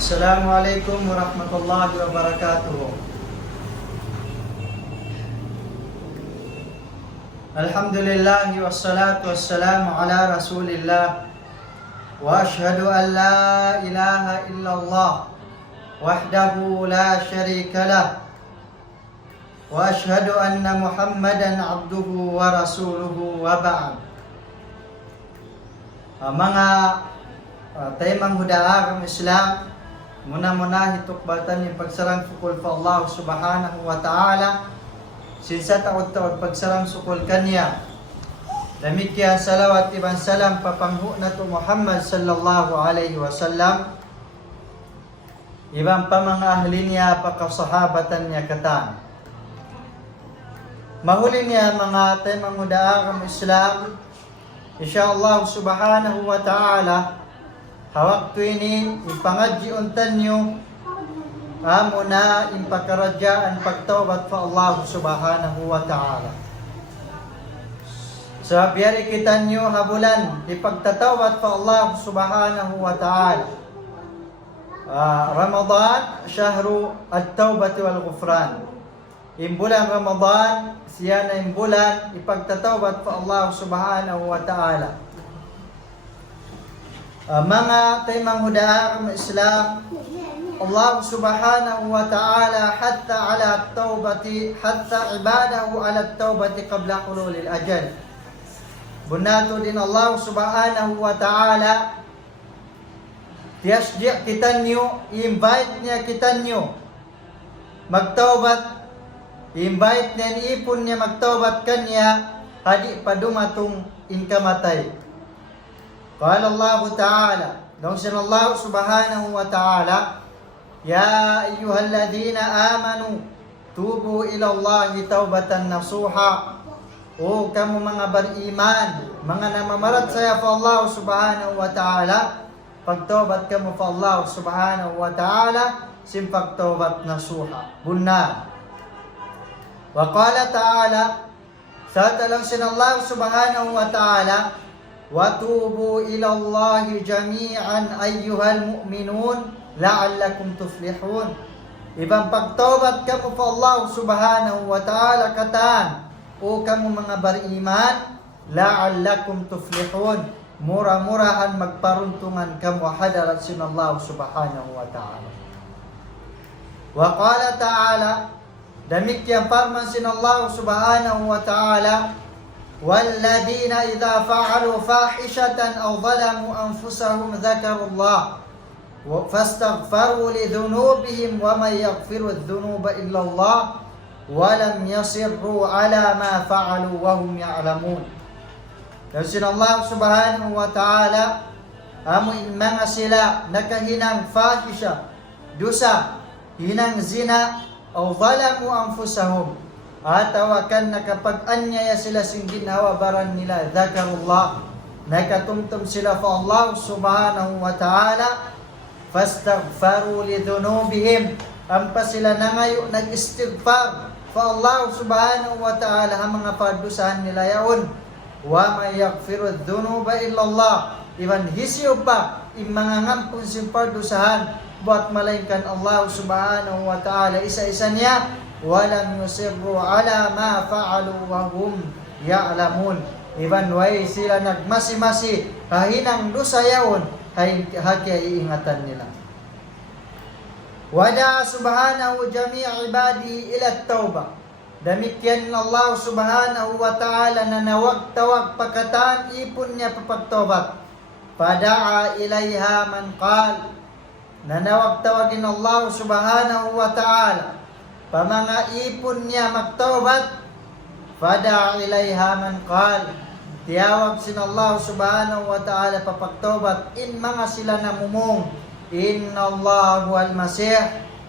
Assalamualaikum warahmatullahi wabarakatuh. Alhamdulillah wassalatu wassalamu ala rasulillah. Wa ashhadu an la ilaha illallah wahdahu la syarika lah. Wa ashhadu anna Muhammadan abduhu wa rasuluhu wa ba'd. Mga taymang hudaa ng Islam, muna hitukbatan yung pagsarang sukul fa Allah subhanahu wa ta'ala, sinsa taod-taod pagsarang sukul kanya. Damikya salawat ibang salam papanghu na to Muhammad sallallahu alaihi wasallam, ibang pa mga ahli niya, pakasahabatan niya katan. Mahuli niya mga taymang hudaa ng Islam, insyaallah subhanahu wa ta'ala, hawak to ini ipangadjiuntan nyo amo na impakaradyaan pagtawbat fa Allah subhanahu wa ta'ala. Sa biyari kita nyo habulan ipagtatawbat fa Allah subhanahu wa ta'ala. Ramadan syahru at-tawbati wal ghufran. Imbulan Ramadan siya na imbulan ipagtatawbat fa Allah subhanahu wa ta'ala. Mga taymang hudaa ng Islam, Allah subhanahu wa ta'ala hatta ala at-tawbati, hatta ibadahu ala at-tawbati qabla hululil ajal. Bunato din Allah subhanahu wa ta'ala, tiyasdi' kita nyo, i-invite niya kita nyo magtawbat, i-invite niya, ipon niya magtawbat kanya, hadi pa dumatong inkamatay. Qala Allah Ta'ala, dong sin Allah subhanahu wa ta'ala, ya ayyuhalladhina amanu tubu ila Allah taubatan nasuha. O kamu mga bariman, mga namamarat saya fa Allah subhanahu wa ta'ala, pagtawbat kamu fa Allah subhanahu wa ta'ala, sim pagtawbat nasuha, bunna. Wa qala ta'ala, sa talang sin Allah subhanahu wa ta'ala, wa tubu ila Allah jami'an ayyuhal mu'minun la'allakum tuflihun. Ibang pagtawbat kamu fa Allah subhanahu wa ta'ala katan, o kamu mga bariman, la'allakum tuflihun, mura-murahan magparuntungan kamu hadarat sin Allah subhanahu wa ta'ala. Wa qala ta'ala, demikian farman sin Allah subhanahu wa ta'ala, walladina idza fa'alu fahishatan aw zalamu anfusahum dzakarullah fastaghfaru lidhunubihim wa may yaghfiru adh-dhunuba illa Allah wa lam yasirru ala ma fa'alu wa hum ya'lamun. Kasi Allah subhanahu wa ta'ala amo mga sila nakahinang fahisha, dosa, hinang zina, aw zalamu anfusahum, atawakan na kapag anyaya sila sing ginawa baran nila, dhakarullah, nakatumtum sila fa Allah subhanahu wa ta'ala, fastaghfaru lidhunubihim, ampa sila nangayo nag-istighfar fa Allah subhanahu wa ta'ala ang mga padusahan nila yaon, wa may yaghfiru adh-dhunuba illa Allah, iban hisyo pa yung mga ngampun sin padusahan buat malainkan Allah subhanahu wa ta'ala isa-isa niya, walam yusirru ala ma fa'alu wa hum ya'lamun, iban way sila nagmasi-masi kahinang dosa yaon hakya iingatan nila. Wada subhanahu jami' ibadi ila at-tauba, demikian Allah subhanahu wa ta'ala na nawag-tawag pagkataan ipon niya papagtobat, pada'a ilayha man qal, na nawag-tawagin Allah subhanahu wa ta'ala pamanga ipon niya magtawbat, fada ilayha man qal, tiyawag sin Allah subhanahu wa ta'ala papagtawbat in mga sila namumong, inna Allah huwal masih,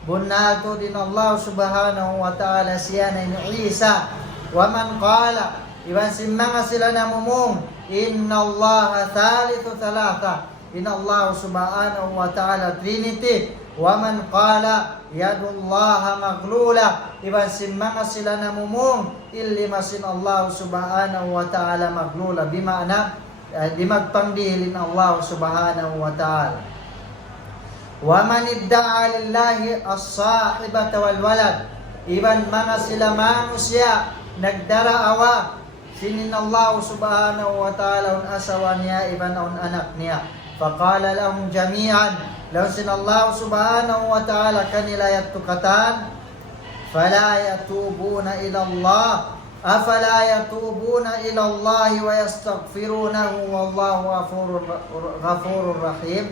bunato din Allah subhanahu wa ta'ala siya na ni Isa, wa man qala, iban sin mga sila namumong, inna Allah thalithu thalatha, inna Allah subhanahu wa ta'ala Trinity, wa man qala yadullaha maglula, iban sin mga sila namumong illimasin Allah subhanahu wa ta'ala maglula, bimana di magpangdihilin Allah subhanahu wa ta'ala. Wa man idda'a lillahi as-sahibata wal walad, iban mga sila manusia nagdaraawa sinin Allah subhanahu wa ta'ala un asawa niya iban un anak niya. Faqala lahum jami'an, law sin Allah subhanahu wa ta'ala kanila yatukatan, fala yatubuna ila Allah, afala yatubuna ila Allah wa yastaghfirunahu wallahu ghafurur rahim.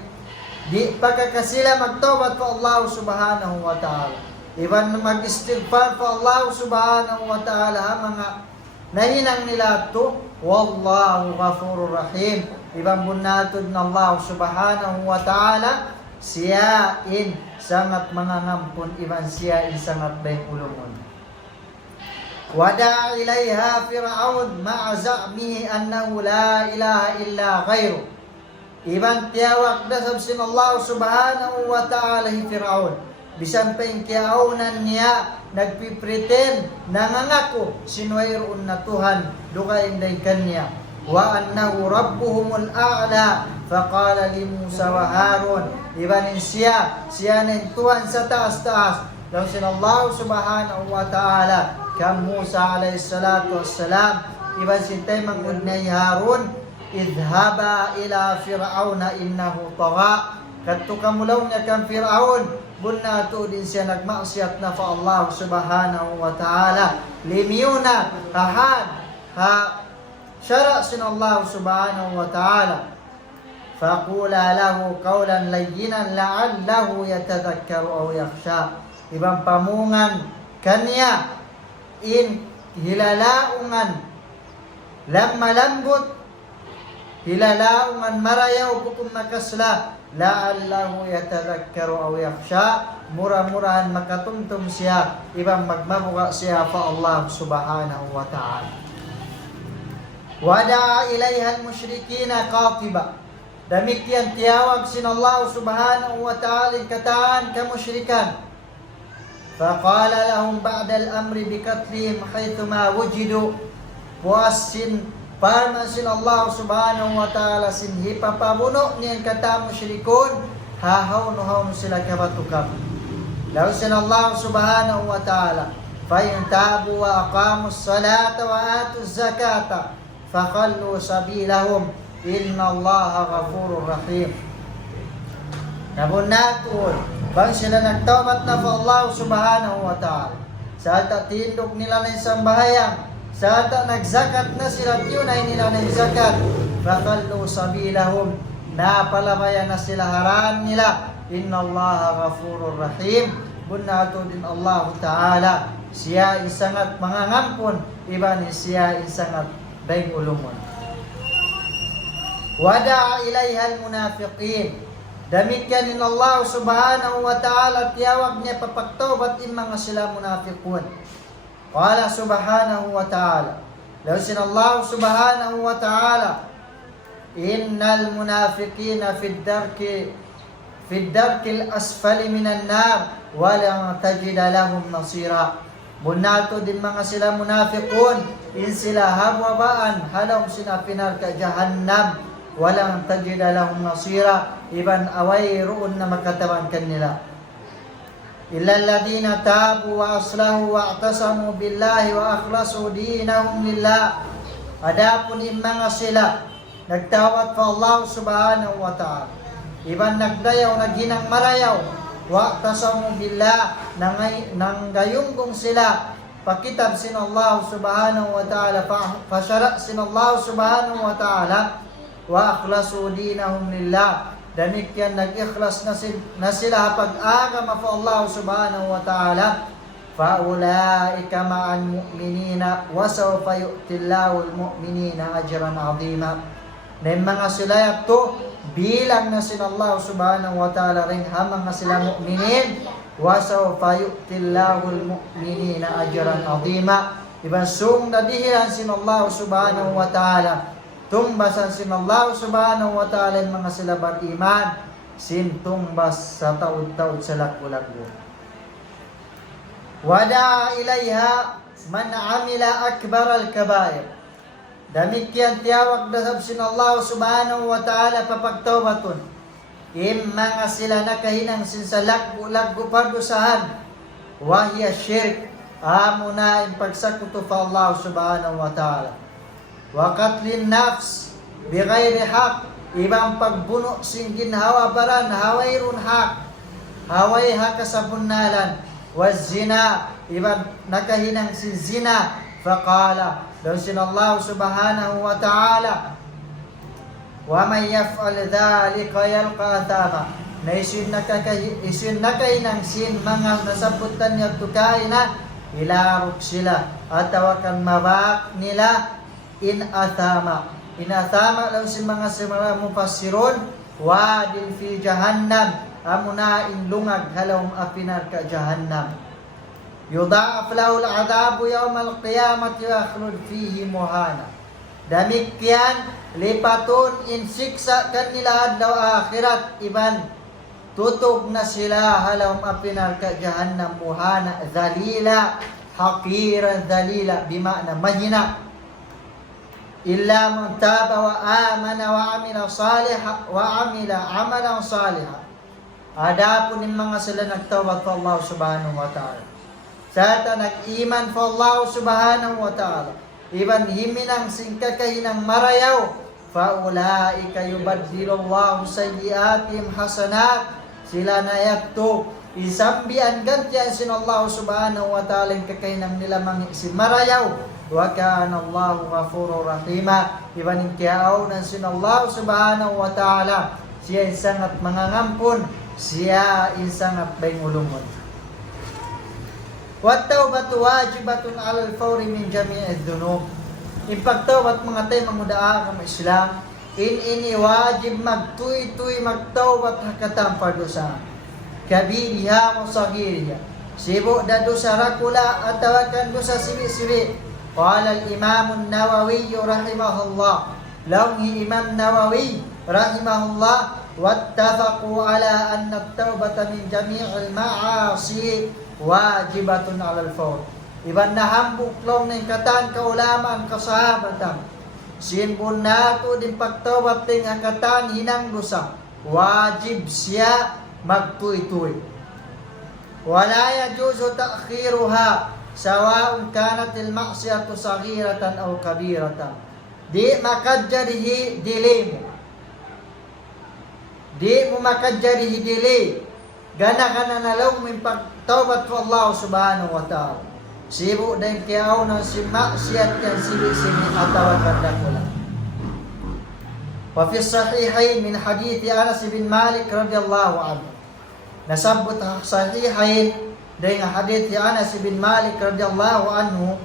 Di pagkakasila magtawbat pa Allah subhanahu wa ta'ala, iban mag-istighfar pa Allah subhanahu wa ta'ala mga nahinang nila to, wallahu ghafurur rahim. Iban bunatod na Allah subhanahu wa ta'ala, siyain sangat mga ngampun, iban siyain sangat bayang ulungon. Wada ilayha Fir'aun ma'a za'mihi annahu la ilaha illa ghayru. Iban tiyawak dasab sin Allah subhanahu wa ta'ala hi Fir'aun. Bisan pa yung kiyaunan niya, nagpipretend, nangangako, sinuwayroon na Tuhan, dukain day kanya. Wa annahu rabbuhumul a'la, faqala li Musa wa Harun. Ibanin siya na yung Tuhan sa taas-taas. Daw sin Allah subhanahu wa ta'ala, kam Musa alayhi salatu wassalam, iban sintay mangud na Harun, idhaba ila Fir'auna innahu tagha. Kadto kamulaw niya kang Fir'aun, bunato din siya nagmaksiyat na fa Allah subhanahu wa ta'ala. Limiyuna syara sin Allah subhanahu wa ta'ala. Faqula lahu qawlan layyinan la'allahu yatadhakkaru aw yakhsha. Ibang pamungan kanya in hilalaungan malambot, hilalaungan marayaw bukum nakasla, la'allahu yatadhakkaru aw yakhsha, mura-murahan makatumtum siya, ibang magmabuka siya pa Allah subhanahu wa ta'ala. Wada'a ilayha al-mushrikina qatiba, demikian tiyawag sin Allah subhanahu wa ta'ala kataan ka musyrikan. Faqala lahum ba'da al-amri bikatlihim haythuma wujidu, puasin parma sin Allah subhanahu wa ta'ala sinhi papabuno niyan kata musyrikun, hahaw sila kabatukam. Law sin Allah subhanahu wa ta'ala, fayuntabu wa aqamus salata wa atuz zakata, fakhallu sabilahum, inna Allaha ghafurur rahim. Nabunatun, bang sila nagtawbat na pa Allah subhanahu wa ta'ala, sa ata tindog nila na isang bahayang, sa ata nagzakat na sila, tunay nila na zakat, fakhallu sabilahum, napalabayan na sila haran nila, inna Allaha ghafurur rahim. Bunatun din Allah ta'ala, siya isangat mga ngampon, iba ni siya isangat bayang ulumon. Wada'a ilayha al-munafiqin, demikian din Allah subhanahu wa ta'ala tiyawag niya papagtawbat in mga sila munafiqun. Qala subhanahu wa ta'ala, law sin Allah subhanahu wa ta'ala, innal munafiqina fid darki al-asfali minan nar wa lan tajida lahum nasira. Bunato din mga sila munafiqun, in sila habwabaan halong sinapinar ka jahannam, walang tajida lahum nasira, iban away roon na magkatawan kanila. Illa alladhina tabu wa aslahu wa i'tasamu billahi wa akhlasu dinahum lillah. Adapun in mga sila nagtawat pa Allah subhanahu wa ta'ala, iban nagdayaw, naghinang marayaw, wa i'tasamu billah, nanggayunggong sila, pakitab sin Allah subhanahu wa ta'ala, fasyara sin Allah subhanahu wa ta'ala, wa akhlasu dinahum lillah, demikian nag-ikhlas na sila pag-agam pa Allah subhanahu wa ta'ala, fa ulaika ma'al mu'minina wa sawfa yu'tillahu al-mu'minina ajran 'azima. Na mga sila to bilang na sin Allah subhanahu wa ta'ala rin hamang na sila mu'minin, wa sawfa yu'tillahu al-mu'minina ajran 'azima. Iban sung nadihiran sin Allah subhanahu wa ta'ala, tumbasan sin Allah subhanahu wa ta'ala mga sila beriman, sin tumbas sa taud-taud sa laku-laku. Wada'a ilayha man amila akbar al-kabair, Demikian tiyawag dasab sin Allah subhanahu wa ta'ala papagtawbaton. Mga sila nakahinang sin sa laggo padusahan. Wahya syirk. Amo na in pagsakuto pa Allah subhanahu wa ta'ala. Wa qatlin nafs bigayri haq. Ibang pagbuno sin ginhawa baran. Hawayrun haq. Haway hakasabunalan. Wa zina. Ibang nakahinang sin zina. Faqala. Daw sin Allah subhanahu wa ta'ala. Wa man yaf'al dhalika yalqa athama. Na isin nakay ng sin mga nasabutan niya tukay na ilarok sila at tawakan mabak nila in athama. In athama daw sin mga simara mufassirun wadin fi jahannam amuna in lungag halawm apinar ka jahannam. Yudha'af lahu al-'adhabu yawm al-qiyamati wa yakhlud fihi muhana. Demikian lipaton in siksa kanila adlaw akhirat iban tutog na sila halawm apinar ka jahannam muhana dhalila haqiran dhalila bimakna mahina. Illa man taba wa amana wa amila salihan wa amila amalan salihan. Adapun yung mga sila nagtawbat sa Allah subhanahu wa ta'ala. Sata nag-iman sa Allah subhanahu wa ta'ala. Iban himinang singkakahinang marayaw. Faulaika yubadilullahu sayyiatim hasanat. Sila na yakto. Isambian gantiyan sin Allah subhanahu wa ta'ala yung kakahinang nila mga isin marayaw. Wa kana Allahu ghafurur rahima. Iban yung kiyaw ng sin Allah subhanahu wa ta'ala. Siya isangat mga ngampon. Siya isangat bay ngulungon. Wa tawbatu wajibatun 'alal fawri min jami'id dhunub. Ipagtawbat mga tay mangudaa ka Islam, ini wajib magtuy-tuy magtawbat hakatam padosa. Kabiriha wa saghiriha. Sibo da dosa rakula at tawakan dosa sibi-sibi. Qala al-Imam an-Nawawi rahimahullah. Lawi Imam Nawawi rahimahullah wattafaqu ala anna at-taubata min jami'il ma'asi wajibatun 'alal fawr. Iban na hambuklong ng katan kaulaman kasahabatan. Sinbun nato din pagtawat ting katan hinang dosa. Wajib siya magtuy-tuy. Wala yajuzu ta'khiruha sawa'un kanat al-ma'siyatu saghiratan aw kabiratan. Di makadjarihi dili mo. Di mo makadjarihi dili. Gana nalaw mo yung pagtawbat po Allah subhanahu wa ta'ala. Sibu dan kiyaw ng si maksiyat yan sibi-sibi atawag kardakula. Wa fi sahihain min hadithi Anas bin Malik radiyallahu anhu. Nasabot sahihain dari hadithi Anas bin Malik radiyallahu anhu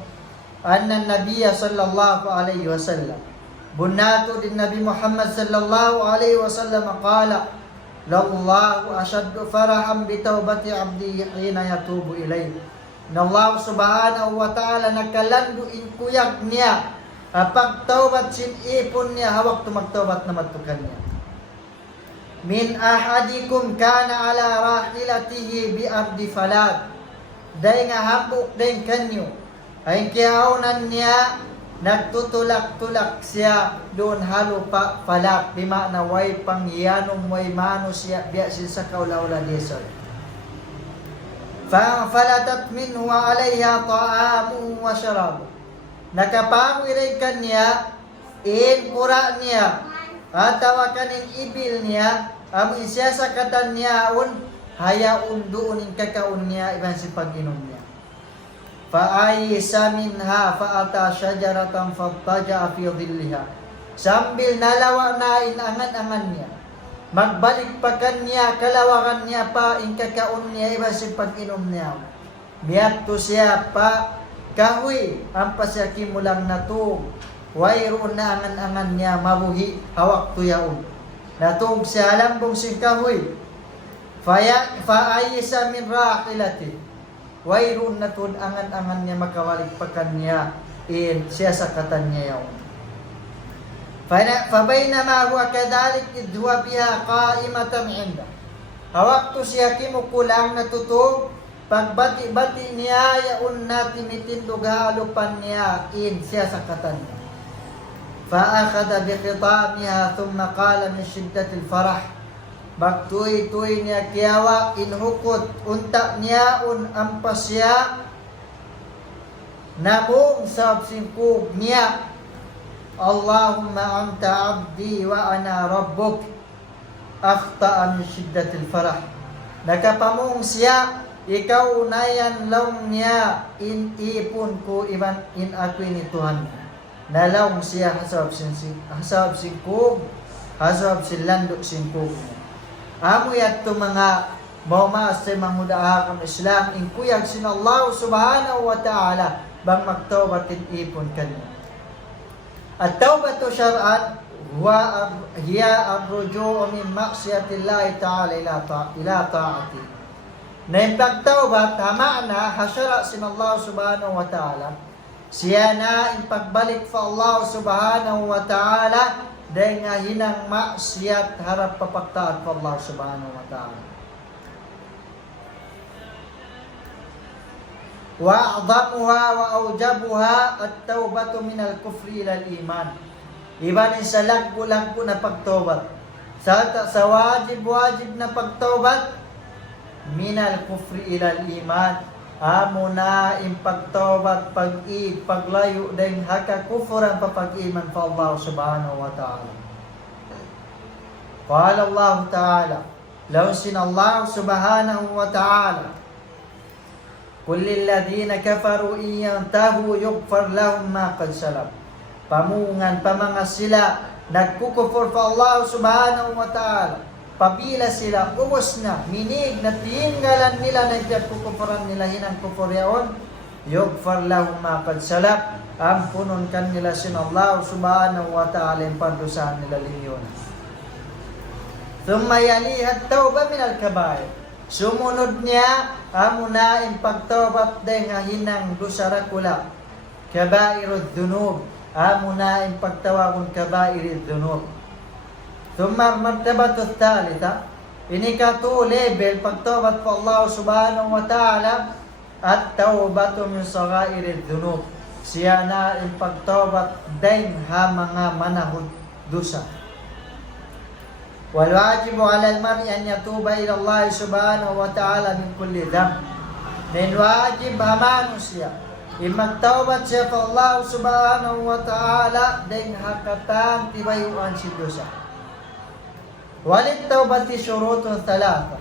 anna an-nabiy sallallahu alaihi wasallam bunatu din Nabi Muhammad sallallahu alaihi wasallam qala lallahu ashaddu farahan bi taubati 'abdi hina yatubu ilayhi. Na Allah subhanahu wa ta'ala nagkalandu in kuyag niya pagtawbat sin ipon niya hawak tumagtawbat na matukan niya. Min ahadikum kana ala rahilatihi bi abdi falad. Day nga hapok din kanyo ay kiyaunan niya nagtutulak-tulak siya doon halo pa falak bima na way pangyanong way mano siya biya siya sa kaula-ula desert. Falatat minhu wa alayha ta'amuhu wa sharabuhu. Nakapangiray kanya in pura niya at tawakan in ibil niya am isya sa katan niya hayaun doon in kakaun niya iban si pag-inom niya. Fa'ayisa minha fa'ata syajaratan fattaja'a fi dhilliha. Sambil nalawa na inangan-angan niya. Magbalik pa kanya, kalawakan niya pa, inkakaon niya, iba si pag-inom niya. Biyat to siya pa, kahoy, ang pasyaki mo lang natug. Wayroon na angan-angan niya, mabuhi, hawak to yaon. Natug siya, lambong si kahoy. Fa'ayisa min rahilati. Wayroon na to, angan-angan niya, makawalik pa kanya, siya sa katan niya yaon. فبينما هو كذلك إذ هو بها قائمة عنده. Hawak to siya kimukulang natutog pagbati-bati niya yaun natin mitindog halupan niya in siya sa katan. فأخذ بخطامها ثم قال من شدة الفرح Bagtuy-tuy niya kiyawa inhukot unta niyaon ang pasya namong sabsingkog niya Allahumma anta abdi wa ana rabbuk akhta'a min shiddatil farah. Nakapamong siya ikaw unayan law niya ipon ko iban in ako'y ni Tuhan. Nalaw siya hasab singkog hasab silando singkog. Amo yato mga maumaas sa mga mudahakang Islam inkuyag sin Allah subhanahu wa ta'ala bang magtawbatin ipon kanyo. At tawbatu syar'an hiya ar-ruju' min ma'siyatillahi ta'ala ila ta'ati. Na yung pagtawbat, tama na, hasyara sin Allah subhanahu wa ta'ala. Siya na yung pagbalik fa Allah subhanahu wa ta'ala dahil nga hinang maksiyat harap papaktaan pa Allah subhanahu wa ta'ala. Wa a'zamuha wa awjabuha at-tawbatu minal kufri ilal iman. Iba rin sa lagpo-lagpo na pagtawbat. Sa wajib na pagtawbat, minal kufri ilal iman. Amo na impagtawbat paglayo dahil hakakufuran papag-iman pa Allah subhanahu wa ta'ala. Qala Allah ta'ala, lausin Allah subhanahu wa ta'ala, Kullil ladhina kafaru iyantahu yugfar lahum ma qad salaf. Pamungan pa mga sila nagkukufur pa Allah subhanahu wa ta'ala. Pabila sila, ubos na, minig na tinggalan nila na ipagkukupuran nila hinang kufur yaon, yugfar lahum ma qad salaf, ampunon kan nila sin Allah subhanahu wa ta'ala yung padusahan nila linyon. Thumma yalihat tawba min al-kabair. Sumunod niya, amo na yung pagtawbat din nga hinang dusara kula. Kabairud dunub, amo na yung pagtawabon kabairud dunub. Thumma martabatu thalitha, inikatu level pagtawbat po Allah subhanahu wa ta'ala at tawbatu min sagairid dhunub. Siya na yung pagtawbat din ha mga manahod dusa. Wal wajibu ala al-mar'i an yatuba ila Allah subhanahu wa ta'ala min kulli dhanb. Nen wajib hamano siya imagtawbat siya pa Allah subhanahu wa ta'ala din hakatan tibayuan si dusa. Walit tawbati syurutun thalatha.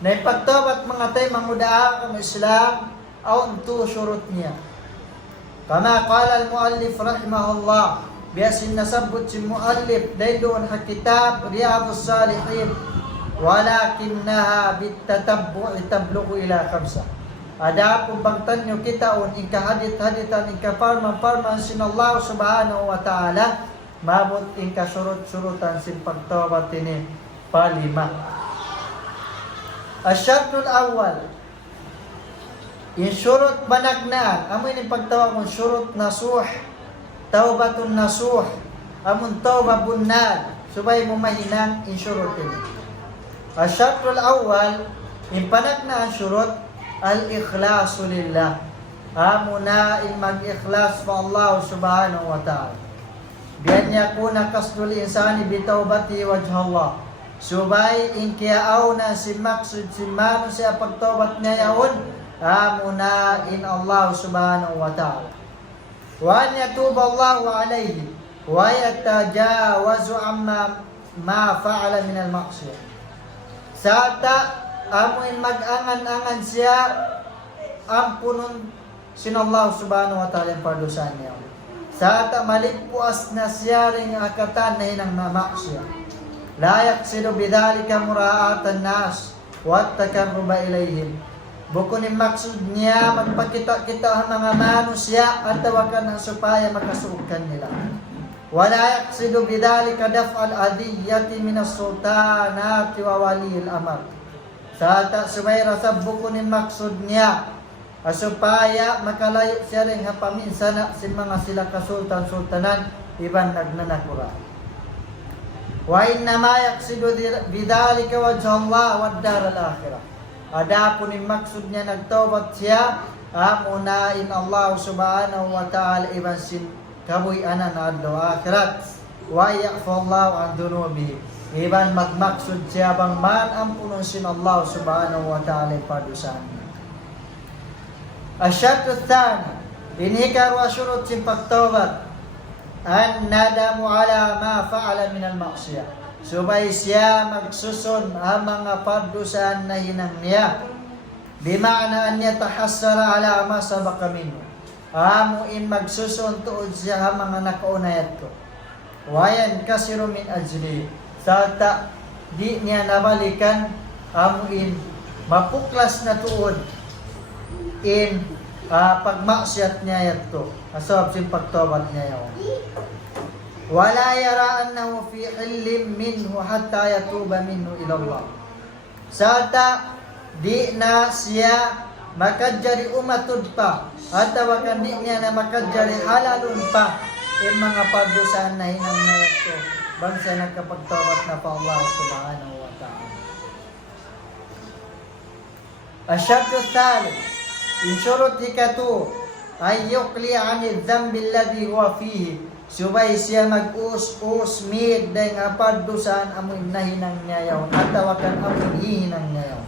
Na ipagtawbat mga tayo mangudaan ng Islam aun tu syurut niya. Kama qala al-muallif rahimahullah, biasin nasabot si muallif dahil doon sa kitab Riyadus Salihin, walakinnaha bitatabbu'i tabluqu ila khamsa. Ada kung bangtan nyo kitaon inkahadit-haditan inkaparman-parman sin Allah subhanahu wa ta'ala mabot in kasurut-surutan sin pagtawbat ini palima. Asyartul awal, in surut banagnaan, amoy ni pagtawag mong surut nasuh, tawbatun nasuh, amon tawba bunnad, subay mo mahinang in surut ini. Asyartul awal, in panagnaan surut, al-ikhlasu lillah, amo na in mag-ikhlas pa Allah subhanahu wa ta'ala. Biyan niya kuna kasdul insani bitawbati wajhallah. Subay inkiaaw na si maksud si mano siya pagtawbat niya yaon. Amuna in Allah subhanahu wa ta'ala. Wa an yatuba Allah alayhi. Wa yatajawazu amma ma fa'ala min al-maqsiyah. Sata amuin mag-angan-angan siya ampunon sin Allah subhanahu wa ta'ala yung pardusan niya. Sa ata maligpuas na siya rin akatan na hinang namaksya. La yaksidu bidhalika mura'atan nas wa takarruba ilayhim. Buko ni maksud niya magpakita-kita ang mga manusya at tawakan ng supaya makasukan nila. Wala yaksidu bidhalika daf'al adiyati minas sultanati wa waliyil amar. Sa ata subayra sa buko ni maksud niya asupaya makalayo siya rin hapaminsan sa mga sila kasultan-sultanan iban nagnanakura. Wa inna ma yaksidu bidhalika wajha Allah wa dar al-akhirah. Ada po ni maksud niya nagtawbat siya amunain Allah subhanahu wa ta'ala iban sin kabuy-anan na adlaw akhirat. Wa ya'fu Allahu an dunubi. Iban magmaksud siya bang man ampunon sin Allah subhanahu wa ta'ala padusan. Asyatu tsani, ini karwa syurut sin pagtawbat an nadamu ala ma fa'ala min al-ma'siyah. Subay siya magsusun ang mga padusan na hinang niya. Bima'na an yatahassara ala ma sabaqa minhu. Amuin magsusun tuod siya ang mga nakaunayat ko. Wayan kasiru min ajli. Sata di niya nabalikan amuin mapuklas na tuod in pagmaksiyat niya yato. Asab sin pagtobat niya yun. Wala yara annahu fi hillim minhu hatta yatuba minhu ila Allah. Sata di na siya makadjari umatud pa at tawagan di niya na makadjari halalun pa in mga padusan na hinang nayato bangsa nagkapagtawat na pa Allah subhanahu wa ta'ala. Asyabdu thalith, in syurut hikatu ay yukli anid dhambi alladhi huwa fihi. Subay siya mag-us-us mid day nga padusan amoy nahinang niyayaw at tawagan amoy hihinang niyayaw.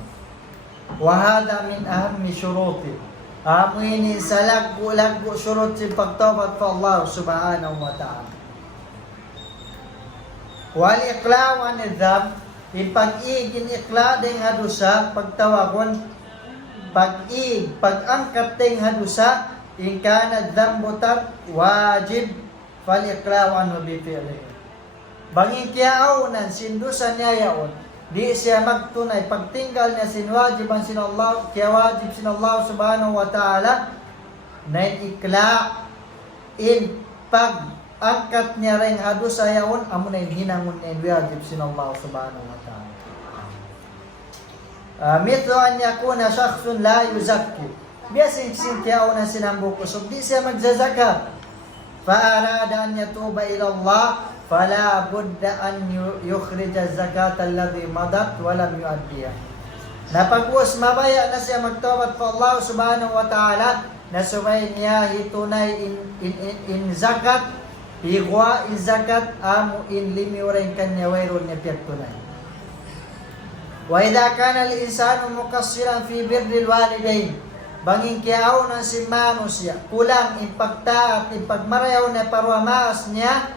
Wahada min ahammi syuruti. Amoy ni sa laggo syurut si pagtawat pa Allah subhanahu wa ta'ala. Wal iqla wa nidham, ipag-igin iqla ding hadusa, pagtawagon, pag-angkat ding hadusa, in kana dhambutat wajib, fal iqla wa nubifi'li. Bangin kiyaunan, sindusan niya yaon, di siya magtunay, pagtinggal niya sinwajib ang sinallah, kaya wajib sinallah subhanahu wa ta'ala, na ikla, in pag-angkat niya rin hadusa yaon, amo na hinangon niya wajib sinallah subhanahu wa ta'ala. Mithlo an yakuna shakhsun la yuzakki. Biasing sintiyaon ang sinambukusog, di siya magzazakat. Fa'arada an yatuba ila Allah, fala budda an yukhrija zakat alladhi madat walam yuaddiya. Napag-us mabaya na siya magtawad pa Allah subhanahu wa ta'ala na subay niya hitunay in zakat, igwa in zakat amu in limiuray kanya wayron niya piyagtunay. Wa idha kana al-insanu mukassiran fi birril walidain, bangin kiyaw ng si manus siya kulang in pagtaat in pagmarayaw na parwamaas niya,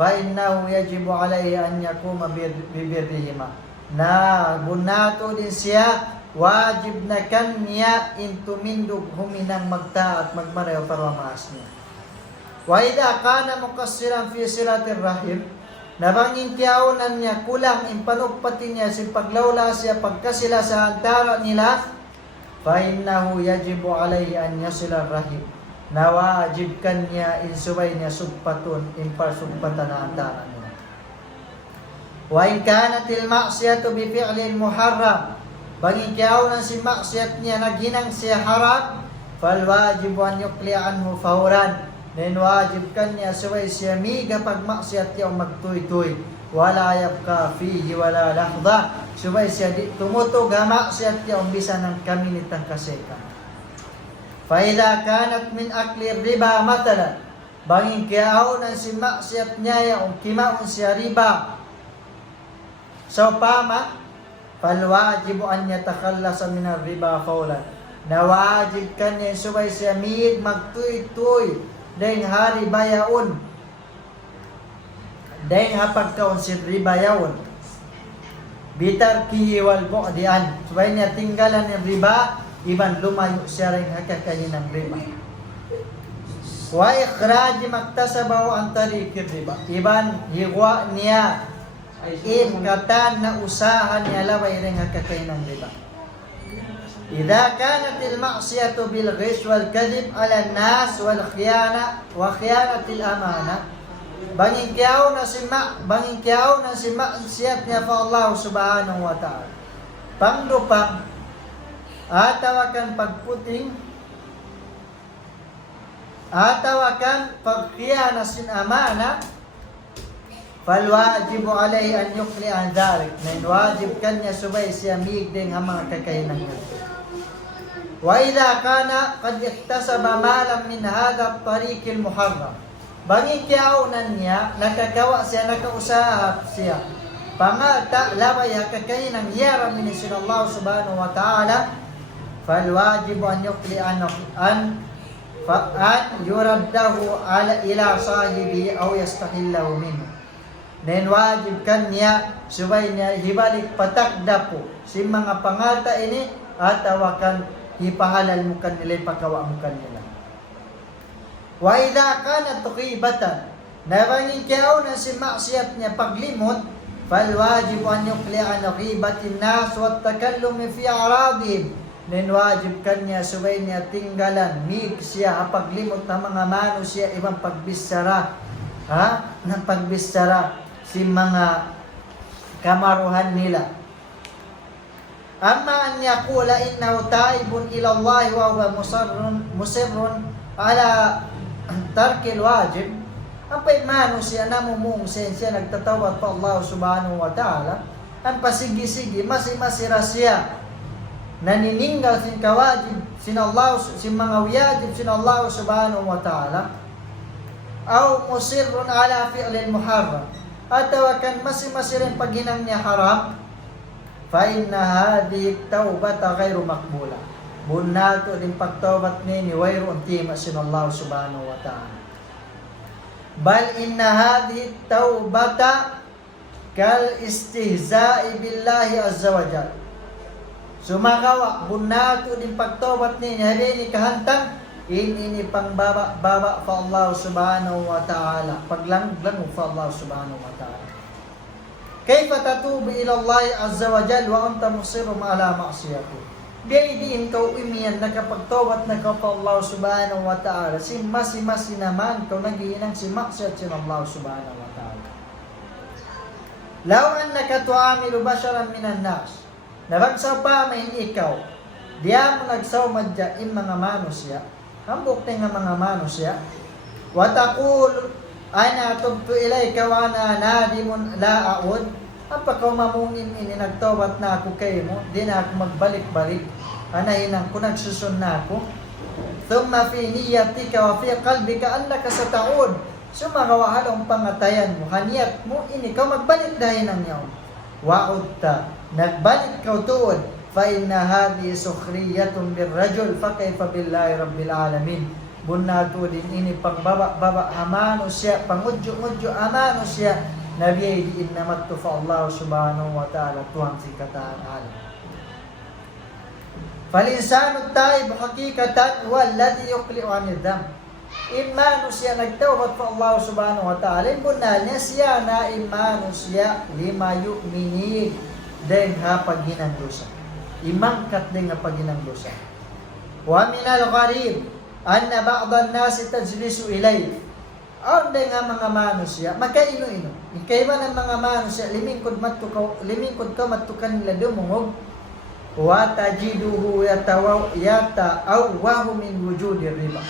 fa innahu yajibu alayhi an yakuma bibirrihima, na bunato din siya wajib na kanya in tumindog huminang magtaat magmarayaw parwamaas niya. Wa idha kana mukassiran fi silatir rahim, nabangin kiyaonan niya kulang in panugpati niya si paglawla siya pagkasila sa antara nila, fa innahu yajibu alayhi an yasila rahim, na wajib kanya in subay niya sugpatun in parsugpatan na antara nila. Wa in kanatil ma'siyatu bi fi'lin muharram, bangin kiyaonan si maksiyat niya naghinang siya haram, fal wajibu an yukli anhu fawran, nen wajib kanya subay siya miga pagmaksiyat niya magtuy-tuy, wala yabka fihi wala lahda, subay siya di tumutog maksiyat niya umbisa ng kaminitang kaseka. Fa idha kanat min akli riba matalan, bangin kiyaonan si maksiyat niya kimaon siya riba sa upama, fal wajibu an yatakhallasa min riba fawlan, na wajib kanya subay siya mid magtuy-tuy dahil hari bayaon, dahil hapagkaon si ribayaon, bitar kihi wal bu'dian, subay niya tinggalan ng riba, iban lumayo siya rin hakakayin ng riba. Wa ikhraji magtasabaw ang tarikir riba, iban hiwa niya in katan na usahan niya laway rin hakakayin ng riba. Idha kanat al-ma'siyatu bil ghish wal kadhib ala an-nas wal khiyana wa khiyanat al-amana, bangin kiyaw na si maksiyat niya pa Allah subhanahu wa ta'ala, pangdupang atawakan pagputing atawakan pagkhiyana sin amana, fal wajibu alayhi an yukli an dhalik, na wajib kanya subay siya migdeng ang mga kakainang niya. Wa idha kana qad iktasaba malan min hadha at-tariq al-muharram, Bangikyaonan niya, nakagawa siya, nakausap siya. Pangata, labay hakakay ng hiyara minisin Allah subhanahu wa ta'ala, falwajibu an yukli an yuraddahu ila sahibi aw yastahillahu minhu. Nen wajib kanya, subay niya, hibalik patakda po, si mga pangata ini, at awakan, hipahalal mo kanila, ipagawa mo kanila. Wa idha kanat tuqibatan, nabangin kiyaw na si maksiyat niya paglimot, falwajib an yukli'a naqibatin nas wa takallumi fi aradihim. Nen wajib kanya subay niya tinggalan, mig siya paglimot ng mga mano siya ibang pagbisara, ng pagbisara si mga kamaruhan nila. Amma an yaqula innahu taibun ila Allah wa huwa musirrun ala tarkil wajib, ang paimano siya namumung siya nagtatawad pa Allah subhanahu wa ta'ala, ang pasigi-sigi masi-masira siya nanininggal sin kawajib sin Allah, sin mga wajib sin Allah subhanahu wa ta'ala, aw musirrun ala fi'lil muharram, at tawakan masi-masirin paghinang niya haram, fa inna hadhihi tawbata ghairu maqbula, bunato din pagtawbat ni wayro untima sin Allah subhanahu wa ta'ala. Bal inna hadhihi tawbata kal istihza'i billahi azza wa jalla. Sumagawa bunato din pagtawbat ni halini kahantang ini pangbaba fa Allah subhanahu wa ta'ala, paglang fa Allah subhanahu wa ta'ala. Kayfa tatubu ila Allah azza wa jalla wa anta musirrum ala ma'siyati. Biyayin kau imiyan nakapagtawat na ka pa Allah subhanahu wa ta'ala, si masi naman kau nagiinang si maksiyat sin Allah subhanahu wa ta'ala. Law annaka tu'amilu basharan minan nas, nabagsaw pa may ikaw, diya mo nagsaw madya in mga manusya, hambok nga mga manusya, wa taqul ana tubtu ilayka wa ana nadimun la a'ud, ang pagkamamungin ini nagtawat na ako kayo mo, di na ako magbalik-balik. Anahinang ko nagsusun na ako. Thumma fi niyatika wa fi qalbika annaka sata'ud. Sumagawa halong pangatayan mo, haniyat mo, ini ka magbalik dahil ng yaw. Wa'udta, nagbalik ka tuod, fa inna hadhi sukhriyatun birrajul, fa kayfa billahi rabbil alamin. Bunato din ini pangbaba-baba amano siya, pangudyo-udyo amano siya, nabiyay diin namat to fa Allah subhanahu wa ta'ala tuwang sikataan alam. Falinsanu taib hakikatan walladhi yuqli'u anidam. Imano siya nagtawbat fa Allah subhanahu wa ta'ala, imbunal niya siya na imano siya lima yu'mini den ha paghinang dosa. Imangkat den ha paghinang dosa. Wa minal gharib anna ba'dan nasi tajlisu ilayhi. Ang nga mga manos siya, magkaino-ino. Ikaiba ng mga manos siya, limingkod ka matukan nila dumungog, wa tajiduhu yata'awwahu min wujudi riba.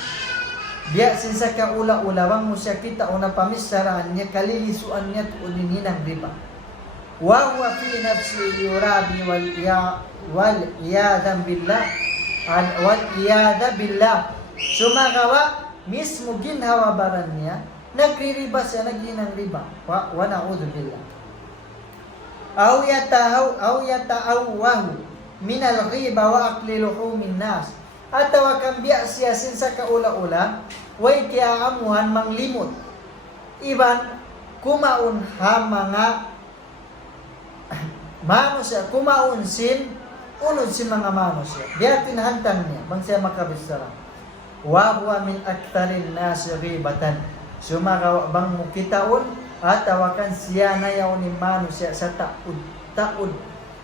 Diya sinsa ka ula-ulawang mo siya kita o napamisaraan niya, kalilisuan niya tuunin ng riba. Wa huwa fi nafsi yurabi wal iyadan billah, wal iyada billah. Sumagawa mismo ginhawabaran niya, nagririba siya, naginang riba. Wa na'udhu billah. Aw yata'awwahu min al-ghiba wa akli luhumin nas. At tawakan biya siya sinsa kaula-ula, way kiaamuhan manglimot. Iban, kumaun ha mga mano siya, kumaun sin, unod si mga mano siya. Biya tinahantang niya, bang siya makabisara. Wa huwa min aktarin nasi ribatan. Sumagawa bang mukitaon at tawakan siya na yaw ni mano siya sa taud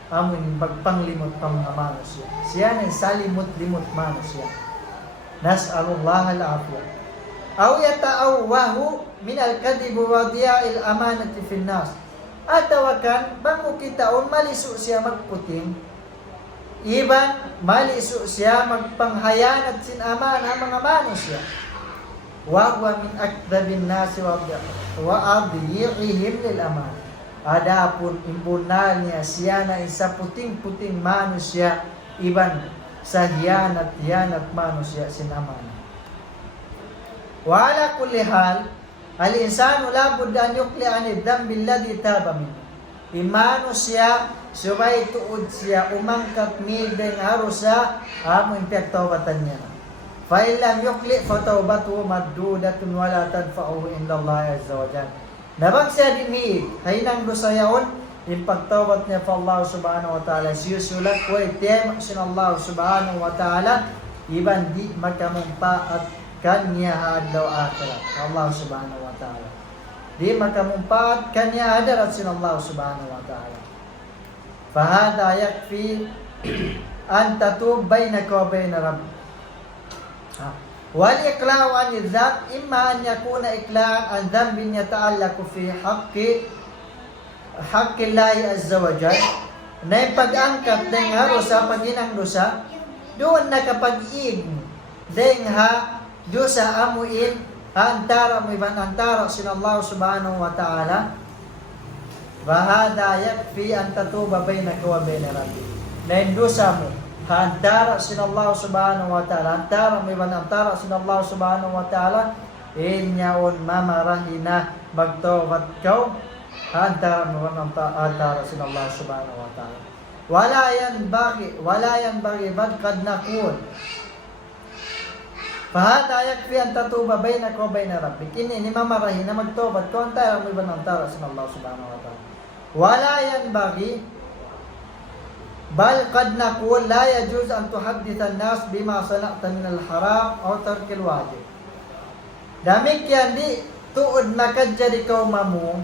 amun pagpanglimot pang mga mano siya. Siya na salimot-limot mano siya. Nas'alullah al-afiyah. Aw yata'awwahu min al-kadhib wa diya'il amanati fin nas. At tawakan bang mukitaon maliso siya magputing, iban maliso siya magpanghayan at sinaman ang mga manos siya. Wa huwa min akdabin nasi wa adiyihim lil aman. Adapun imbunal niya siya na isa puting-puting manos siya, iban sa hiyanat manos siya sinaman. Wa ala kulli hal, Al-insanu labud an yukli anid dhambi alladhi taba min. Imano siya, subay tuod siya, umangkat mideng harusa, amo impiag tawbatan niya. Fa illam yukli fa tawbatu maddudatun wala tadfa'uhu inda Allah azza wa jalla. Nabang siya dinhi, hainang dosa yaon, impagtawbat niya pa Allah subhanahu wa ta'ala. Siyusulat ko item sin Allah subhanahu wa ta'ala, iban di makamumpa at kanya hadlaw akhirat. Allah subhanahu wa ta'ala. Di makamumpa at kanya hadarat sin Allah subhanahu wa ta'ala. Fahada yakfi an tatub bainaka wa baina rabbik. والإقلاع عن الذنب إما أن يكون إقلاعا عن ذنب يتعلق في حق الله عز وجل na yung pag-angkat dahil ha dosa, paginang dosa, doon nakapag-ig dahil ha dosa amuin ha antara mo ibang antara sin Allah subhanahu wa ta'ala bahada yakfi an tatuba bainaka wa baina rabbik na yung dosa mo antara sin Allah subhanahu wa ta'ala, antara may antara sin Allah subhanahu wa ta'ala, inyaon mamarahina magtawbat kaw, antara may antara sin Allah subhanahu wa ta'ala. Wala yan bagi bad kad nakun. Fahada yakfi an tatuba bainaka wa baina rabbik. Ini mamarahina magtawbat kaw, antara may antara sin Allah subhanahu wa ta'ala. Wala yan bagi bal qad naqul la yajuz an tuhaddith an-nas bima sana'ta min al-haram aw tark al-wajib. Damik yan di tuod makadjari kaw mamu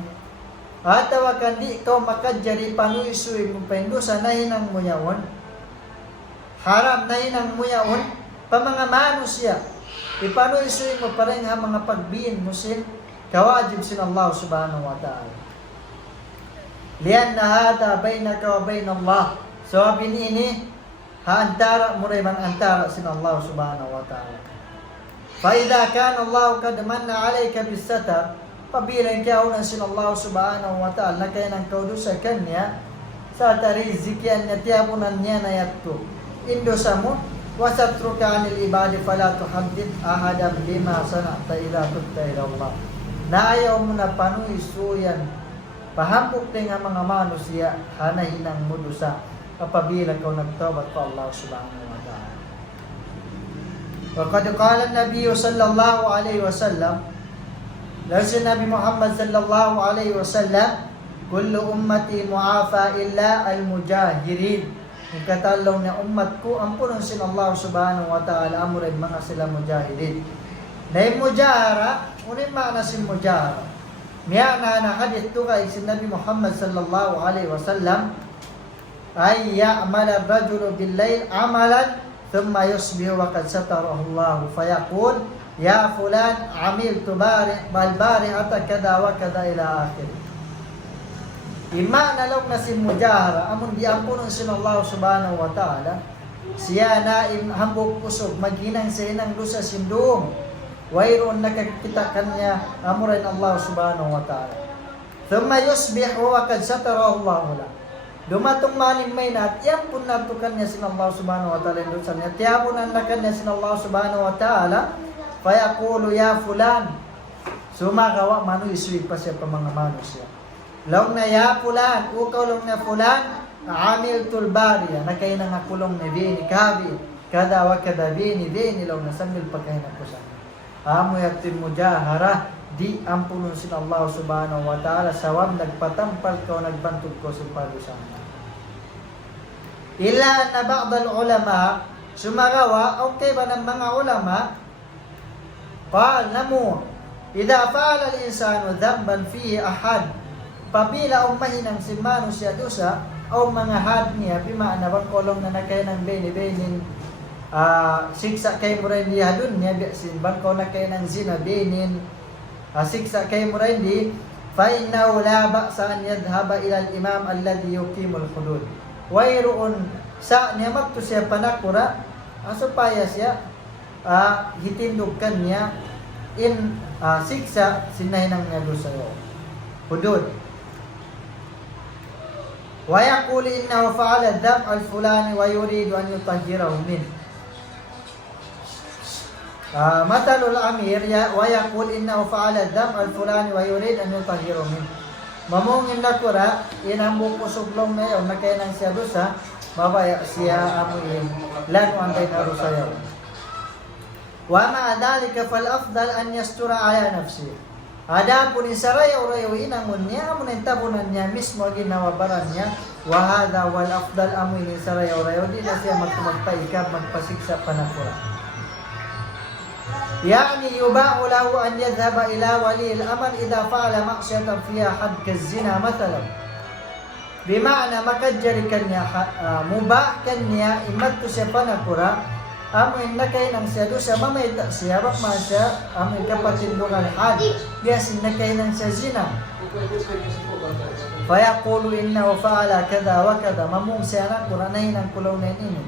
atawa kandi kaw makadjari panuisuy mo pendusa nahinang mo yaon haram nahinang mo yaon pa mga manusya ipanuisuy mo pareng ha mga pagbiin mo sin kawajib sin Allah subhanahu wa ta'ala. Lianna hada bainaka wa bain Allah. So, ini antara murayman antara sin Allah subhanahu wa ta'ala. Fa idza kana Allah qad manna alayka bis-satar, pabilang ka unan sin Allah subhanahu wa ta'ala kay nang kaudo sa kanya sa tarizikyan niya tiyabunan niya na yatto. Indo sa mo wasatruka anil ibadi fala tuhaddith ahadan bima sana'ta ila tubta ila Allah. Na ayaw mo na panuisuyan pahampok nga mga manusia hanahinang mudusa apabila kau nagtawbat pa Allah subhanahu wa ta'ala. Wa qad qala an-nabiy sallallahu alaihi wasallam, si Nabi Muhammad sallallahu alaihi wasallam, kullu ummati mu'afa illa al-mujahirin. Ang katalaw na ummat ko ang punon sin Allah subhanahu wa ta'ala amuray mga sila mujahidin. Na yung mujahara, unin maana sin mujahara. Miya na hadith to kay si Nabi Muhammad sallallahu alaihi wasallam ay ya'mal ar-rajulu bil-layl amalan thumma yusbihu wa qad satarahu Allah fayaqul ya fulan amiltu bal-barihata kada wa kada ila akhir. Ima nalog na si mujahara amon di ampunon sin Allah subhanahu wa ta'ala siya na hambog pusog maghinang sa inang dusa sindum wayron nakakita kanya amuran Allah subhanahu wa ta'ala thumma yusbihu wa qad satarahu Allah la dumatong maling may na at yampun natukan niya sin Allah subhanahu wa ta'ala sa niya tiyapunan na kanya sin Allah subhanahu wa ta'ala fayaqulu ya fulan sumagawa manu iswi pa siya pa mga manu siya long na ya fulan ukaw long na fulan amil tulbariya na kayo na kulong na bini kabi kada wa kada bini long na sambil pagkain ako sa amo yatin mujahara di ampunon sin Allah subhanahu wa ta'ala sawam nagpatampal ko nagbantog ko sa parusahan. Ila na ba'd al-ulama sumagawa okay ba ng mga ulama qal namu idha fa'ala al-insanu dhanban fihi ahad pabila umahinang simano siya dosa o mga had niya bimana bang kolong na nakay ng beni-benin siksa kay muray niya dun niya bang ko na kay ng zina benin siksa kay murayndi fa innahu la ba'sa an yadhhaba ila al-imam alladhi yuqimul hudud wayroon sa niya magto siya panakura supaya siya hitindog kanya in siksa sinahinang nga dosa yo hudud wa yaqulu innahu fa'ala dhab al-fulani wa yuridu an yutahhirahu min Matalul amir wa yaqul innahu fa'ala dam al-fulani wa yurid an yutahhiru min. Mamungin na kura, inambo pusuglong na yun, nakainang siya dosa, mabaya siya amuin, lano ang kay narusayaw. Wa ma'adalika fal-afdal an yastura ala nafsi. Ada pun isarayaw-rayaw inangon niya, amunin tabunan niya, mismo ginawabaran niya, wa hada wal-afdal amuin isarayaw-rayaw, di na siya magpaikab, magpasiksa panakura. يعني يباح له أن يذهب إلى ولي الأمر إذا فعل معصية فيها حد كالزنا مثلا بمعنى مكجر كنيا مباح كنيا إمت سيفنا كرا أم إنك إنك سيدوس ما يتأسيابك ما شاء أم إنك پتندون الحد بيس إنك إنك سيزنا فيقول إنه فعل كذا وكذا مموم سيانا كرا نهينا كلونين إنه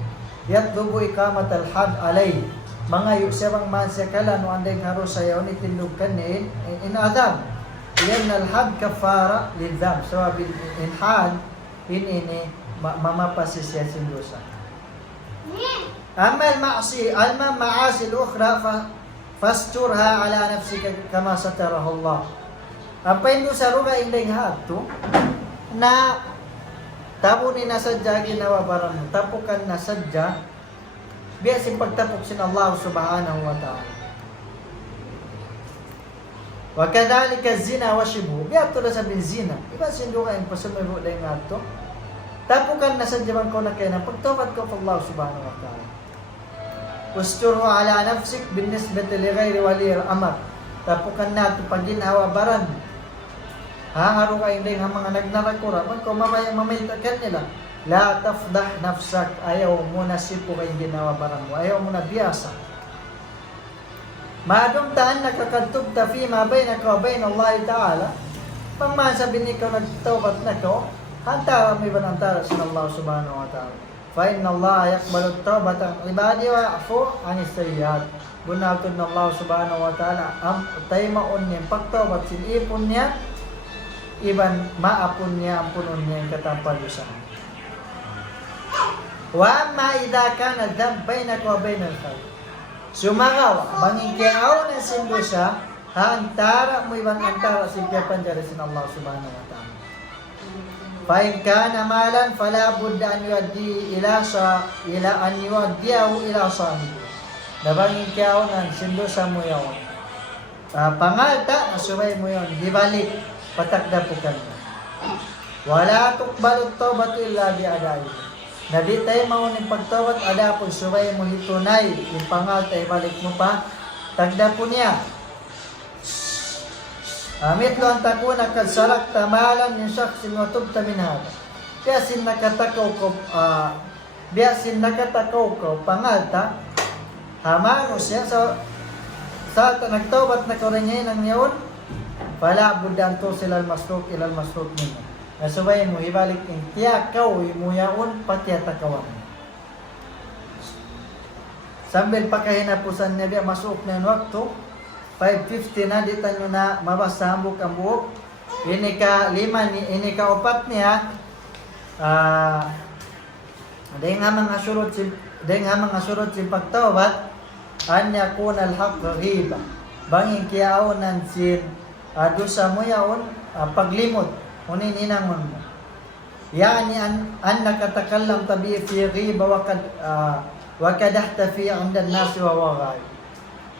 يطلب إقامة الحد عليه mga yusabang man sa kala no anday harus sayaw ni tindugkan ni in adam yan alhad kafara lidam so in had ini mamapasis siya sin dosa. Amma al-ma'asi al-ma'asi al-ukhra fasturha ala nafsika kama satarahu Allah. Apa yung dosa ruga inday hato na tapo ni nasadya ginawa barang tapukan nasadya biya sin pagtapok sin Allah subhanahu wa ta'ala. Wa kadhalika zina wa shibu. Biya to sa bin zina. Iba sin do kay pasumiro day ngadto. Tapukan na sa jaman ko na kay na pagtawad ko sa Allah subhanahu wa ta'ala. Usturhu ala nafsik bin nisbati li ghairi wali al-amr. Tapukan na to paginawa baran. Haro kay day nga mga nagnanakura man ko mamaytakan nila. La tafdah nafsak, ayaw mo na sipo kayong ginawa barang mo, ayaw mo na biyasa. Madung taan nakakatubta fi ma bayna ka wa bayna Allah Ta'ala, pang masabi ni ka nagtawbat na ka, hantara mo iban antara sa Allah subhanahu wa ta'ala. Fa inna Allah yakbalu tawbat ang ibadi wa afu anis sayyad. Bunatod ng Allah subhanahu wa ta'ala, ang taymaon niya, pagtawbat sin ipon niya, iban maapon niya, ang punon niya yung katampalusan. Wa amma idha kana dhab bainaka wa bainal khalq. Sumagaw, bangingkiaw ng sindo siya, antara mo ibang antara siya panjari sin Allah subhanahu wa ta'ala. Fa in kana malan fala budda an yuaddi ila an yuaddiyahu ila sahibi. Nabangingkiaw ng sindo sa mo yaw. Pangalta, asubay mo yon, dibalik, patakda po kanya. Wala tukbalut tawbatu illa bi'adai. Na di tayo mauning pagtawad, ada po subay mo hitunay, yung pangal tayo balik mo pa, tagda po niya. Mitlo ang takuna kalsalak tamalan yung saksin matubta minhada. Biyasin nakatakaw ko, pangal ta, hamano siya, sa nagtawad na karanyayin ang niyon, pala budang to ilal masruk ninyo. Asubay mo ibalik ng tiyakaw mo yaon patiyatakawan. Sambil pakahinapusan niya biya masuk na yung wakto 5:50 na dito nyo na mabasa hambuk ang buhok. Ini ka 5 ini ka 4 niya dahil nga mga surot si pagtawad anya kun al-haq ghiba bangin kiyaonan sin dosa mo yaon paglimot unin inangon mo. Yani an nakatakallam tabi fi ghiba wa kadahta fi 'inda an-nas wa waghay.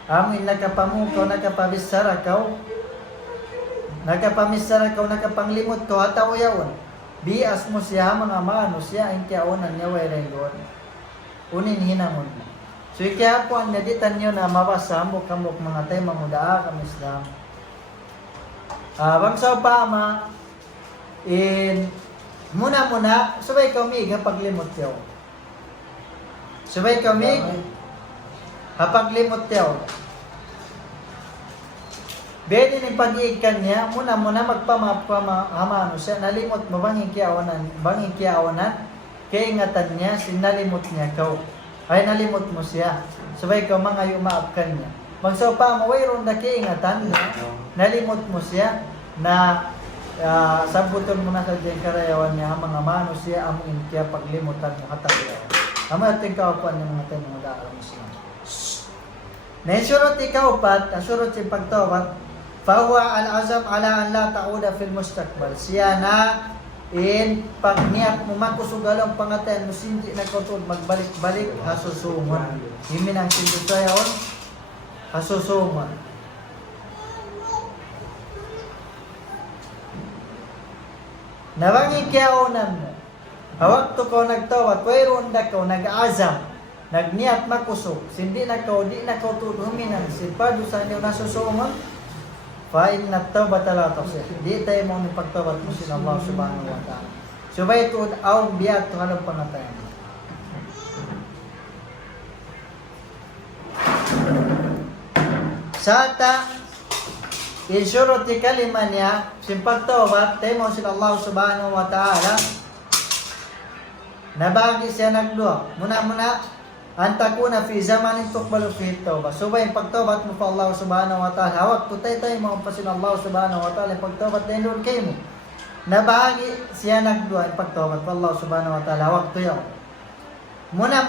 Amin nakapamukaw, nakapamisarakaw, nakapanglimot ko ataw yaon. Bias mo siya mga mano siya ang kiyaonan niya way rengon. Unin hinangon mo. So kaya po ang naditan nyo na mabasa mo kamok mga tayo mamudaa kami Islam. Bangsaw pa muna subay kami hapaglimot yaw. Subay kami hapaglimot yaw. Bedi ni pag-iikan niya muna magpamahamano siya nalimot mo banging kiawanan kaya ingatan niya sinalimot niya kau ay nalimot mo siya subay ka mga yumaapkan niya magsaw pa mo wayron na kaya ingatan niya nalimot mo siya na sabuton mo na sa diyang karayawan niya mga mano siya among kaya paglimutan mo hatagyawan ama ating kaupuan ng mga tayo mga daalang Islam. Naisurot ikaupat, asurot yung pagtawbat, fahuwa al-azam ala an la ta'uda fil mustaqbal. Siya na in pagniat mo makusugalong pangatayan mo hindi na kautud magbalik-balik hasusungon. Himin ang sindusayon hasusungon. Nawangi kiyaunan mo. Hawak to ko nagtawat, wayroon na ko nag-azam. Nagniat makusog, hindi na ko, di na ko tutuminan, sipado sa inyo nasusungon, fa'in na tawbat ala tafsir. Di tayo mo ng pagtawat mo sin Allah subhanahu wa ta'ala. Subay tuod aw biyat tungalong pangatayan. Sata, insuroti kalima niya, sin pagtawat, tayo mo sin Allah subhanahu wa ta'ala, nabagi siya nagluwa. Muna, antakuna fi zamanin tukbalu fi tawbah. Subay pagtawbat mo pa Allah subhanahu wa ta'ala. Hawak tutay mo pasin Allah subhanahu wa ta'ala. Pagtawbat din doon kayo mo. Nabahagi siya nagdua pagtawbat pa Allah subhanahu wa ta'ala. Hawak to yaw. Muna,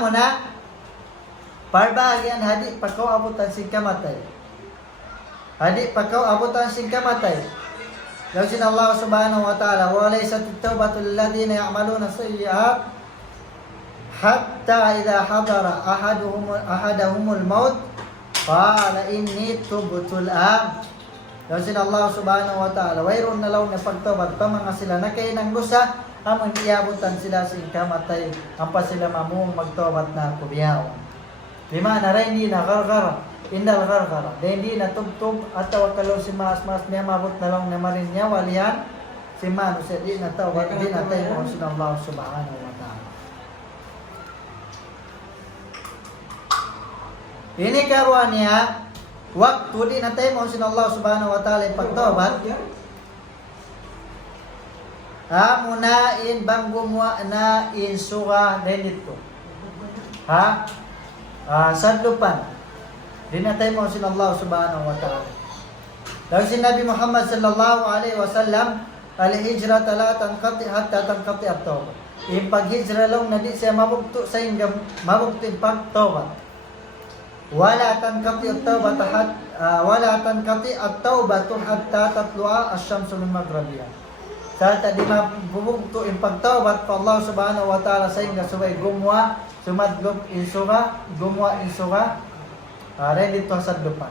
parbahagian hadi pakaw abutan sing kamatay. Hadi pakaw abutan sing kamatay. Lausin Allah subhanahu wa ta'ala. Wa laysat at-tawbatu lilladhina ya'maluna sayyi'at hatta idza hadara ahadahumul maut qala inni tubtul am. Lausin Allah subhanahu wa ta'ala wayron na law na pagtawbat pa mga sila na kay nang lusa amon iabutan sila sing kamatay ampa sila mamung magtawbat na kubiyaw. Lima na rin di na gargara indal gargara hindi na tubtub at tawakalaw si mas niya mabot na lang na marin niya walian si manu sa di na tawbat di na tayo mo sin Allah subhanahu wa ta'ala. Ini karuan niya, waktu di natay mo sin Allah subhanahu wa ta'ala pagtawbat. Munain bang gumawa na insuga dito. Sadlupan. Di natay mo sin Allah subhanahu wa ta'ala. Daw si Nabi Muhammad sallallahu alaihi wasallam, al-hijra la tanqati hatta tanqati at-tawbah. Yung paghijra lang na di siya mabugto sa ingam, mabugto yung pagtawbat. Wala tanqati at-tawbatu hatta tatlu'a asy-syamsu min maghribiha. Sa tadi mabubugto in pagtawbat pa Allah subhanahu wa ta'ala sa inga subay gumwa sumadlog insuga gumwa insuga ren dito sa dupan.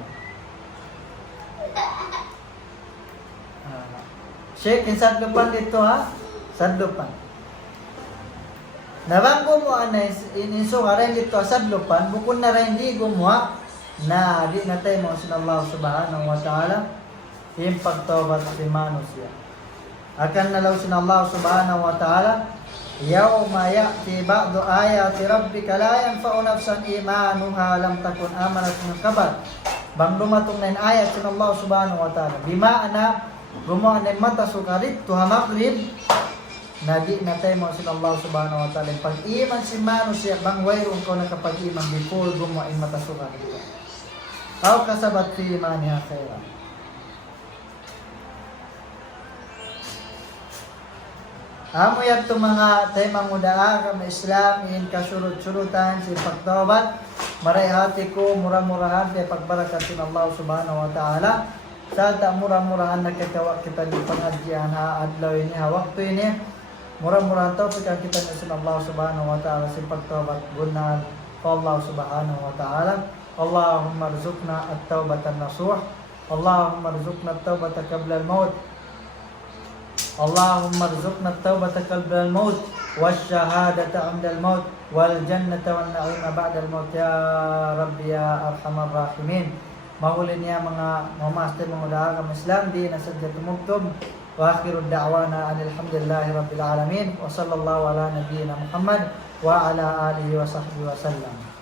Sheikh sa dupan dito sa dupan. Nabang gumawa na ininso nga rin dito asad lupan, bukod na rin di gumawa na di na tayo mga sin Allah subhanahu wa ta'ala yung pagtawbat si Mano siya. Akan nalaw sin Allah subhanahu wa ta'ala yawma ya'ti ba'du ayati rabbika la yanfa'u nafsan imanuha lam takun amanat min qabl. Bang dumatong na ayat sin Allah subhanahu wa ta'ala. Bima ana gumawa na mata sukarit tuha makrib nadi na tayo mo sin Allah subhanahu wa ta'ala pag-iman si Mano siya bang wayroon ko nakapag-iman before gumain matasukan ito aw kasabat fi imaniha khaira. Amo yan ito mga tayo mangudaa kami Islam in kasurut-surutan si pagtawbat maray hati ko murah-murahan kay pagbarakat sin Allah subhanahu wa ta'ala sa ta murah-murahan nakakawa kita di pangadyan adlaw ini waktu ini murah-murahan tawfiq ang kita ng Allah subhanahu wa ta'ala sa pagtawbat gunan pa Allah subhanahu wa ta'ala. Allahumma rzuqna at-tawbatan nasuh. Allahumma rzuqna at-tawbata qabla al-maut. Allahumma rzuqna at-tawbata qabla al-maut wash-shahadata 'inda al-maut wal jannata wan na'ima ba'da al-maut ya Rabbi ya arhamar rahimin. Mahuli niya mga master mga dagang Islam di na sadya tumugtog. وآخر الدعوانا أن الحمد لله رب العالمين وصلى الله على نبينا محمد وعلى آله وصحبه وسلم.